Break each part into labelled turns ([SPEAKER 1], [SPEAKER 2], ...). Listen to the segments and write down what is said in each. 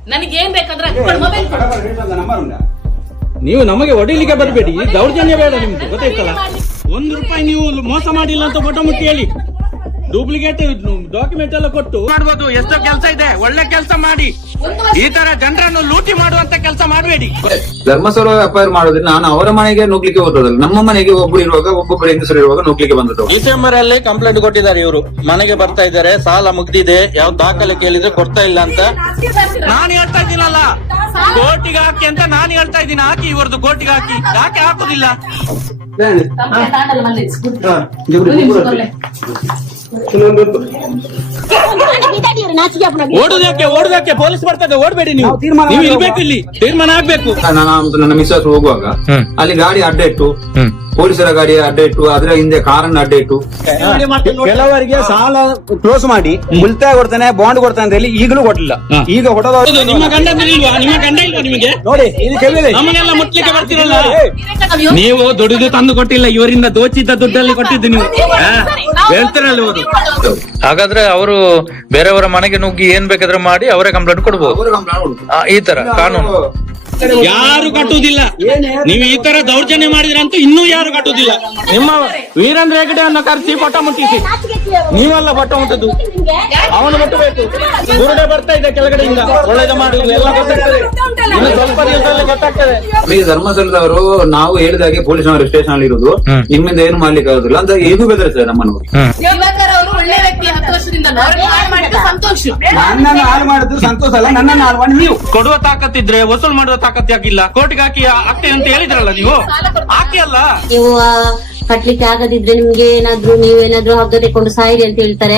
[SPEAKER 1] ನನಗೆ ಏನ್ ಬೇಕಾದ್ರೆ ಮೊಬೈಲ್
[SPEAKER 2] ನೀವು ನಮಗೆ ಹೊಡಿಲಿಕ್ಕೆ ಬರಬೇಡಿ, ದೌರ್ಜನ್ಯ ಬೇಡ ನಿಮ್ದು, ಗೊತ್ತಾಯ್ತಲ್ಲ. ₹1 ನೀವು ಮೋಸ ಮಾಡಿಲ್ಲ ಅಂತ ಫೋಟೋ ಮುಟ್ಟಿ ಹೇಳಿ, ಡೂಪ್ಲಿಕೇಟ್ ಡಾಕ್ಯುಮೆಂಟ್ ಎಲ್ಲ ಕೊಟ್ಟು ಮಾಡ್ಬೋದು. ಎಷ್ಟೋ ಕೆಲಸ ಇದೆ, ಒಳ್ಳೆ ಕೆಲಸ ಮಾಡಿ. ಈ ತರ ಜನರನ್ನು ಲೂಟಿ ಮಾಡುವಂತ ಕೆಲಸ ಮಾಡಬೇಡಿ.
[SPEAKER 3] ಧರ್ಮಸ್ಥಳ ವ್ಯಾಪಾರ ಮಾಡೋದ್ರಿಂದ ನಾನು ಅವರ ಮನೆಗೆ ನುಗ್ಲಿಕ್ಕೆ ಹೋದಲ್ಲ, ನಮ್ಮ ಮನೆಗೆ ಒಬ್ಬರು ಇರುವಾಗ ಒಬ್ಬೊಬ್ಬರು ಹೆಂಗಸರು ಇರುವಾಗ ನುಗ್ಲಿಕ್ಕೆ ಬಂದದ್ದು.
[SPEAKER 2] ಡಿಸೆಂಬರ್ ಅಲ್ಲಿ ಕಂಪ್ಲೇಂಟ್ ಕೊಟ್ಟಿದ್ದಾರೆ, ಇವರು ಮನೆಗೆ ಬರ್ತಾ ಇದ್ದಾರೆ, ಸಾಲ ಮುಗ್ದಿದೆ, ಯಾವ ದಾಖಲೆ ಕೇಳಿದ್ರೆ ಕೊಡ್ತಾ ಇಲ್ಲ ಅಂತ. ನಾನು ಹೇಳ್ತಾ ಇದ್ದೀನಲ್ಲ, ಕೋರ್ಟಿಗೆ ಹಾಕಿ ಅಂತ ನಾನು ಹೇಳ್ತಾ ಇದ್ದೀನಿ. ಹಾಕಿ ಇವ್ರದ್ದು ಕೋರ್ಟಿಗೆ ಹಾಕಿ, ಯಾಕೆ ಹಾಕುದಿಲ್ಲ? ಓಡುದಕ್ಕೆ ಪೊಲೀಸ್ ಬರ್ತದೆ, ಓಡ್ಬೇಡಿ ನೀವು. ನೀವು ಇರ್ಬೇಕು, ಇಲ್ಲಿ ತೀರ್ಮಾನ ಆಗ್ಬೇಕು.
[SPEAKER 3] ನನ್ನ ಮಿಸ್ಸಸ್ ಹೋಗುವಾಗ ಅಲ್ಲಿ ಗಾಡಿ ಅಡ್ಡ ಇಟ್ಟು, ಪೊಲೀಸರ ಗಾಡಿ ಅಡ್ಡ ಇಟ್ಟು, ಅದರ ಹಿಂದೆ ಕಾರನ್ನ ಅಡ್ಡ ಇಟ್ಟು
[SPEAKER 4] ಕೆಲವರಿಗೆ ಸಾಲ ಕ್ಲೋಸ್ ಮಾಡಿ ಉಳಿತಾಯ ಕೊಡ್ತಾನೆ, ಬಾಂಡ್ ಕೊಡ್ತಾನೆ ಅಂತ ಹೇಳಿ ಈಗಲೂ ಕೊಟ್ಟಿಲ್ಲ. ಈಗ
[SPEAKER 2] ನಿಮ್ಮ ಗಂಡ ಇಲ್ವಾ? ನಿಮ್ಮ ಗಂಡ ಇಲ್ವಾ ನಿಮಗೆ?
[SPEAKER 4] ನೋಡಿ,
[SPEAKER 2] ನಮಗೆಲ್ಲ ಮುಟ್ಲಿಕ್ಕೆ ಬರ್ತಿರಲ್ಲ. ನೀವು ದುಡಿದು ತಂದು ಕೊಟ್ಟಿಲ್ಲ, ಇವರಿಂದ ದೋಚಿದ್ದ ದುಡ್ಡಲ್ಲಿ ಕೊಟ್ಟಿದ್ದು ನೀವು ಹೇಳ್ತಿರಲ್ಲ. ಇವರು
[SPEAKER 5] ಹಾಗಾದ್ರೆ ಅವರು ಬೇರೆಯವರ ಮನೆಗೆ ನುಗ್ಗಿ ಏನ್ ಬೇಕಾದ್ರೆ ಮಾಡಿ ಅವರೇ ಕಂಪ್ಲೇಂಟ್ ಕೊಡ್ಬೋದು. ಈ ತರ ಕಾನೂನು
[SPEAKER 2] ಯಾರು ಕಟ್ಟುವುದಿಲ್ಲ. ನೀವು ಈ ತರ ದೌರ್ಜನ್ಯ ಮಾಡಿದ್ರಂತೂ ಇನ್ನೂ ಯಾರು ಕಟ್ಟುವುದಿಲ್ಲ. ನಿಮ್ಮ ವೀರೇಂದ್ರ ಹೆಗಡೆ ಅನ್ನ ಕರೆಸಿ ಪಟ ಮುಟ್ಟಿಸಿ, ನೀವಲ್ಲ ಪಟ ಮುಟ್ಟದು, ಅವನು ಮುಟ್ಟಬೇಕು. ಬುರುಡೆ ಬರ್ತಾ ಇದೆ ಕೆಳಗಡೆಯಿಂದ, ಒಳ್ಳೇದು ಮಾಡುದು ಎಲ್ಲ ಗೊತ್ತಾಗ್ತದೆ, ಇನ್ನು ಸ್ವಲ್ಪ ದಿವಸದಲ್ಲಿ ಗೊತ್ತಾಗ್ತದೆ.
[SPEAKER 3] ಈ ಧರ್ಮಸ್ಥಳದವರು ನಾವು ಹೇಳಿದಾಗೆ ಪೊಲೀಸ್ನವರು ಸ್ಟೇಷನ್ ಅಲ್ಲಿ ಇರುವುದು, ನಿಮ್ಮಿಂದ ಏನು ಮಾಡ್ಲಿಕ್ಕೆ ಆಗುದಿಲ್ಲ ಅಂತ ಈಗೂ ಬೆದರಿಸ್ತಾರೆ ನಮ್ಮನ್ನು.
[SPEAKER 1] ಒಳ್ಳೆ ವ್ಯಕ್ತಿ, 10 ವರ್ಷದಿಂದ ಸಂತೋಷ.
[SPEAKER 4] ನನ್ನನ್ನು ಹಾಳು ಮಾಡುದು ಸಂತೋಷ ಅಲ್ಲ, ನನ್ನನ್ನು ಹಾಳು ಮಾಡಿ ನೀವು
[SPEAKER 2] ಕೊಡುವ ತಾಕತ್ತಿದ್ರೆ ವಸೂಲ್ ಮಾಡುವ ತಾಕತ್ ಯಾಕಿಲ್ಲ? ಕೋರ್ಟಿಗೆ ಹಾಕಿ ಆಗ್ತೇನೆ ಅಂತ ಹೇಳಿದ್ರಲ್ಲ, ನೀವು ಹಾಕಿ ಅಲ್ಲ.
[SPEAKER 6] ನೀವು ಕಟ್ಲಿಕ್ಕೆ ಆಗದಿದ್ರೆ ನಿಮ್ಗೆ ನೀವೇನಾದ್ರೂ ಹಗ್ಗ ತೆಕೊಂಡು ಸಾಯಿರಿ ಅಂತ ಹೇಳ್ತಾರೆ.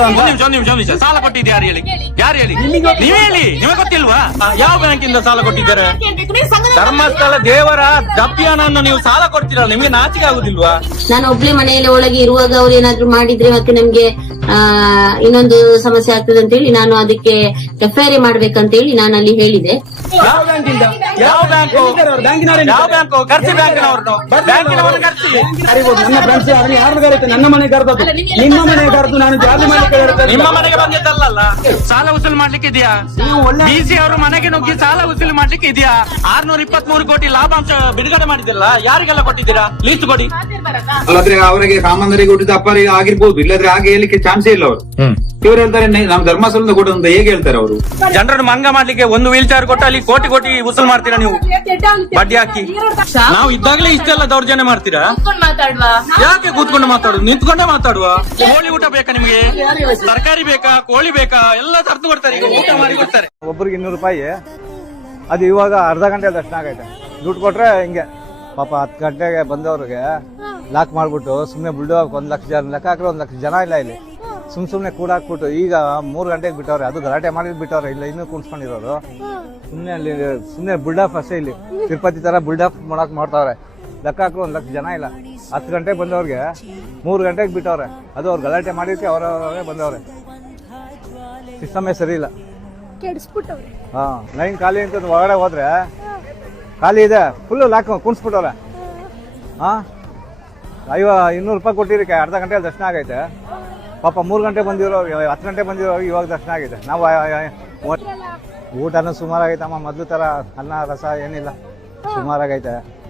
[SPEAKER 2] ಸಾಲ ಕೊಟ್ಟಿದ್ದು ಯಾರು ಹೇಳಿ? ಯಾರು ಹೇಳಿ? ನೀವೇ ಹೇಳಿ, ನಿಮಗೆ ಗೊತ್ತಿಲ್ವಾ? ಯಾವ ಬ್ಯಾಂಕ್ ಇಂದ ಸಾಲ ಕೊಟ್ಟಿದ್ದಾರೆ? ಧರ್ಮಸ್ಥಳ ದೇವರ ದಪ್ಪಿಯನನ್ನು ನೀವು ಸಾಲ ಕೊಡ್ತೀರಲ್ಲ, ನಿಮಗೆ ನಾಚಿಕೆ ಆಗುದಿಲ್ವಾ?
[SPEAKER 6] ನಾನು ಒಬ್ಳೆ ಮನೆಯಲ್ಲಿ ಒಳಗೆ ಇರುವಾಗ ಅವ್ರು ಏನಾದ್ರು ಮಾಡಿದ್ರೆ ಮತ್ತೆ ನಮ್ಗೆ ಇನ್ನೊಂದು ಸಮಸ್ಯೆ ಆಗ್ತದೆ ಅಂತ ಹೇಳಿ ನಾನು ಅದಕ್ಕೆ FIR ಮಾಡ್ಬೇಕಂತ ಹೇಳಿ ನಾನು ಅಲ್ಲಿ ಹೇಳಿದೆ.
[SPEAKER 2] ಯಾವ ಬ್ಯಾಂಕಿಂದ? ಯಾವ ಬ್ಯಾಂಕ್? ಯಾವ ಬ್ಯಾಂಕ್? ಕರ್ಸಿ ಬ್ಯಾಂಕಿನವ್ರನ್ನು, ಬ್ಯಾಂಕಿನವ್ರನ್ನ ಕರ್ಸಿ.
[SPEAKER 4] ನನ್ನ ಫ್ರೆಂಡ್ಸ್ ಯಾರು ಕರೀತಾರೆ? ನನ್ನ ಮನೆ ಕರೆದದ್ದು, ನಿಮ್ಮ ಮನೆ ಕರೆದು ನಾನು ಜಾಲಿ ಮಾಡ್ಲಿಕ್ಕೆ.
[SPEAKER 2] ನಿಮ್ಮ ಮನೆಗೆ ಬಂದಿದ್ದಲ್ಲ, ಸಾಲ ವಸೂಲು ಮಾಡ್ಲಿಕ್ಕೆ ಇದೆಯಾ? BC ಅವರು ಮನೆಗೆ ನುಗ್ಗಿ ಸಾಲ ವಸೂಲು ಮಾಡ್ಲಿಕ್ಕೆ ಇದೆಯಾ? 623 ಕೋಟಿ ಲಾಭಾಂಶ ಬಿಡುಗಡೆ ಮಾಡಿದಿಲ್ಲ, ಯಾರಿಗೆಲ್ಲ ಕೊಟ್ಟಿದ್ದೀರಾ? ಲೀಸ್ಟ್ ಕೊಡಿ.
[SPEAKER 3] ಅಲ್ಲಾದ್ರೆ ಅವರಿಗೆ ಸಾಮಾನ್ಯರಿಗೆ ಕೊಟ್ಟಿದ್ದ ಅಪ್ಪರಿಗೆ ಆಗಿರ್ಬೋದು, ಇಲ್ಲಾದ್ರೆ ಹಾಗೆ ಹೇಳಿಕ್ಕೆ ಚಾನ್ಸೇ ಇಲ್ಲ ಅವರು. ಇವ್ರು ಹೇಳ್ತಾರೆ ನಾವು ಧರ್ಮಸ್ಥಳದಿಂದ ಕೊಟ್ಟು ಅಂತ ಹೇಗೆ ಹೇಳ್ತಾರೆ ಅವರು?
[SPEAKER 2] ಜನರನ್ನು ಮಂಗ ಮಾಡ್ಲಿಕ್ಕೆ ಒಂದು ವೀಲ್ ಚೇರ್ ಕೊಟ್ಟು ಅಲ್ಲಿ ಕೋಟಿ ಕೋಟಿ ವಸೂಲ್ ಮಾಡ್ತೀರಾ ನೀವು, ಬಡ್ಡಿ ಹಾಕಿ. ನಾವು ಇದ್ದಾಗಲೇ ಇಷ್ಟೆಲ್ಲ ದೌರ್ಜನ್ಯ ಮಾಡ್ತೀರಾ? ಯಾಕೆ ಕೂತ್ಕೊಂಡು ಮಾತಾಡುದು? ನಿಂತ್ಕೊಂಡೇ ಮಾತಾಡುವ. ಕೋಳಿ ಊಟ ಬೇಕಾ ನಿಮ್ಗೆ? ತರಕಾರಿ ಬೇಕಾ? ಕೋಳಿ ಬೇಕಾ? ಎಲ್ಲ ತರ್ದು ಕೊಡ್ತಾರೆ, ಈಗ ಊಟ ಮಾಡಿ ಕೊಡ್ತಾರೆ.
[SPEAKER 7] ಒಬ್ಬರಿಗೆ ₹200, ಅದು ಇವಾಗ ಅರ್ಧ ಗಂಟೆ ದರ್ಶನ ಆಗೈತೆ. ದುಡ್ಡು ಕೊಟ್ರೆ ಹಿಂಗೆ ಪಾಪ 10 ಗಂಟೆಗೆ ಬಂದವ್ರಿಗೆ ಲಾಕ್ ಮಾಡ್ಬಿಟ್ಟು ಸುಮ್ನೆ ಬಿಲ್ಡೋಗ್ 1 ಲಕ್ಷ ಜನ ಲೆಕ್ಕ ಹಾಕ್ರೆ 1 ಲಕ್ಷ ಜನ ಇಲ್ಲ ಇಲ್ಲಿ. ಸುಮ್ನೆ ಕೂಡಾಕ್ಬಿಟ್ಟು ಈಗ 3 ಗಂಟೆಗೆ ಬಿಟ್ಟವ್ರೆ, ಅದು ಗಲಾಟೆ ಮಾಡಿ ಬಿಟ್ಟವ್ರೆ, ಇಲ್ಲ ಇನ್ನೂ ಕುಣಿಸ್ಕೊಂಡಿರೋರು. ಸುಮ್ನೆ ಅಲ್ಲಿ ಸುಮ್ನೆ ಬಿಲ್ಡಪ್ ಅಷ್ಟೇ, ಇಲ್ಲಿ ತಿರುಪತಿ ತರ ಬಿಲ್ಡಪ್ ಮಾಡ್ತಾವ್ರೆ. ಲೆಕ್ಕ ಹಾಕ್ರು 1 ಲಕ್ಷ ಜನ ಇಲ್ಲ. 10 ಗಂಟೆಗೆ ಬಂದವ್ರಿಗೆ 3 ಗಂಟೆಗೆ ಬಿಟ್ಟವ್ರೆ, ಅದು ಅವ್ರು ಗಲಾಟೆ ಮಾಡಿದ್ರೆ ಅವರವರೇ ಬಂದವ್ರೆ. ಸಿಸ್ಟಮೇ ಸರಿ ಇಲ್ಲ. ಲೈನ್ ಖಾಲಿ ಅಂತ ಒಳಗಡೆ ಹೋದ್ರೆ ಖಾಲಿ ಇದೆ, ಫುಲ್ ಲಾಕ್ ಕುಣಿಸ್ಬಿಟ್ಟವ್ರೆ. ₹200 ಕೊಟ್ಟಿರಕ್ಕೆ ಅರ್ಧ ಗಂಟೆ ದರ್ಶನ ಆಗೈತೆ. ಪಾಪ 3 ಗಂಟೆ ಬಂದಿರೋ 10 ಗಂಟೆ ಬಂದಿರೋ ಇವಾಗ ದರ್ಶನ ಆಗಿದೆ. ನಾವು ಊಟನೂ ಸುಮಾರಾಗೈತಮ್ಮ, ಮೊದ್ಲು ತರ ಅನ್ನ ರಸ ಏನಿಲ್ಲ, ಸುಮಾರಾಗೈತೆ.